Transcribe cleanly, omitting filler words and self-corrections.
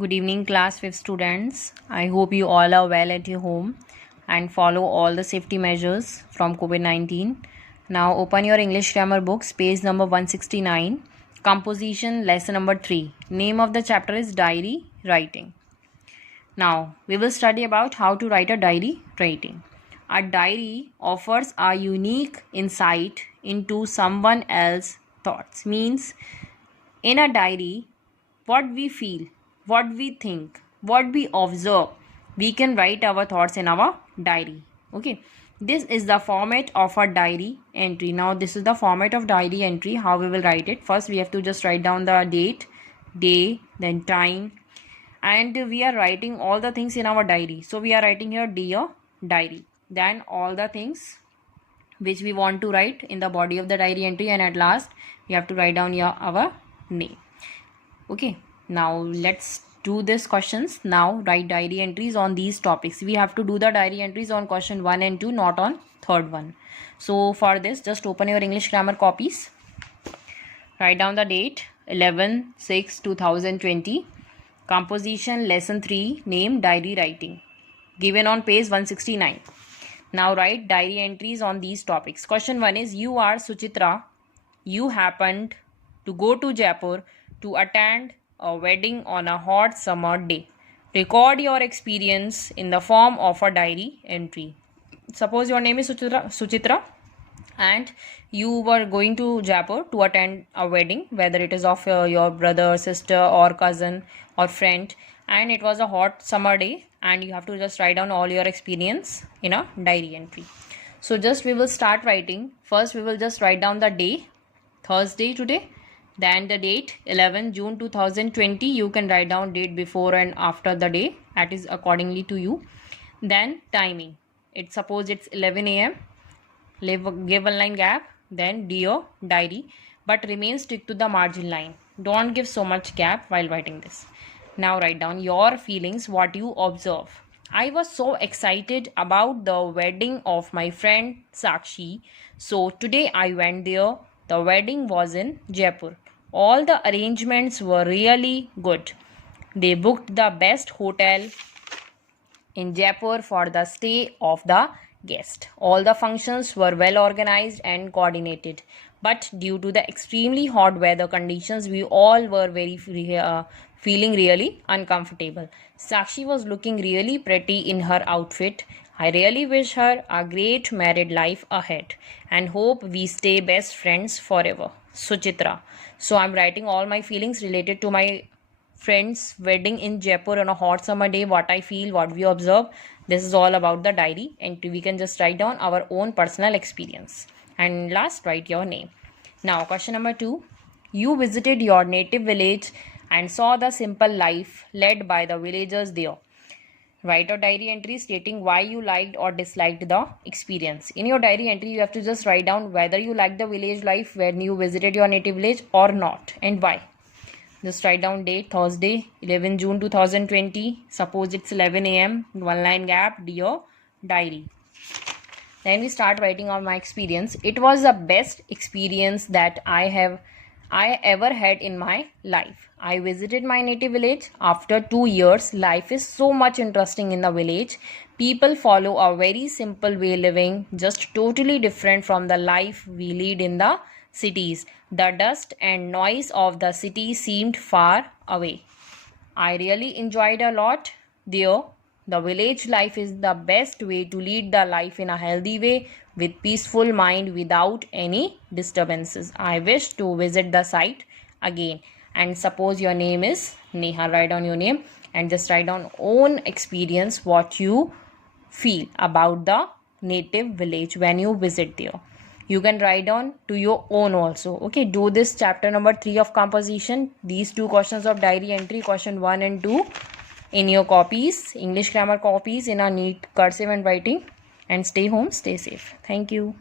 Good evening, class 5 students. I hope you all are well at your home and follow all the safety measures from COVID-19. Now open your English grammar books, page number 169, composition lesson number 3. Name of the chapter is diary writing. Now we will study about how to write a diary writing. A diary offers a unique insight into someone else's thoughts. Means in a diary, what we feel, what we think, what we observe, we can write our thoughts in our diary. Okay, this is the format of a diary entry. Now this is the format of diary entry. How we will write it? First we have to just write down the date, day, then time, and we are writing all the things in our diary. So we are writing here dear diary, then all the things which we want to write in the body of the diary entry, and at last we have to write down here our name. Okay, now let's do this questions. Now write diary entries on these topics. We have to do the diary entries on question 1 and 2, not on third one. So for this, just open your English grammar copies. Write down the date 11/6/2020. Composition lesson 3, name diary writing, given on page 169. Now write diary entries on these topics. Question 1 is, you are Suchitra. You happened to go to Jaipur to attend a wedding on a hot summer day. Record your experience in the form of a diary entry. Suppose your name is Suchitra and you were going to Jaipur to attend a wedding, whether it is of your brother, sister or cousin or friend, and it was a hot summer day and you have to just write down all your experience in a diary entry. So just we will start writing. First we will just write down the day, Thursday today. Then the date 11 June 2020. You can write down date before and after the day, that is accordingly to you. Then timing, it suppose it's 11 a.m. give one line gap, then dear diary, but remain stick to the margin line. Don't give so much gap while writing this. Now write down your feelings, what you observe. I was so excited about the wedding of my friend Sakshi, so today I went there. The wedding was in Jaipur. All the arrangements were really good. They booked the best hotel in Jaipur for the stay of the guest. All the functions were well organized and coordinated. But due to the extremely hot weather conditions, we all were feeling really uncomfortable. Sakshi was looking really pretty in her outfit. I really wish her a great married life ahead and hope we stay best friends forever. Suchitra. So I'm writing all my feelings related to my friend's wedding in Jaipur on a hot summer day, what I feel, what we observe. This is all about the diary, and we can just write down our own personal experience. And last, write your name. Now question number 2. You visited your native village and saw the simple life led by the villagers there. Write a diary entry stating why you liked or disliked the experience. In your diary entry, you have to just write down whether you liked the village life when you visited your native village or not, and why. Just write down date, Thursday 11 June 2020. Suppose it's 11 a.m. one line gap, dear diary. Then we start writing on my experience. It was the best experience that I ever had in my life. I visited my native village after 2 years. Life is so much interesting in the village. People follow a very simple way living, just totally different from the life we lead in the cities. The dust and noise of the city seemed far away. I really enjoyed a lot there. The village life is the best way to lead the life in a healthy way with peaceful mind without any disturbances. I wish to visit the site again. And suppose your name is Neha, write down your name and just write down own experience, what you feel about the native village when you visit there. You can write down to your own also. Okay, do this chapter number 3 of composition. These 2 questions of diary entry, question 1 and 2, in your copies, English grammar copies, in a neat cursive and writing. And stay home, stay safe. Thank you.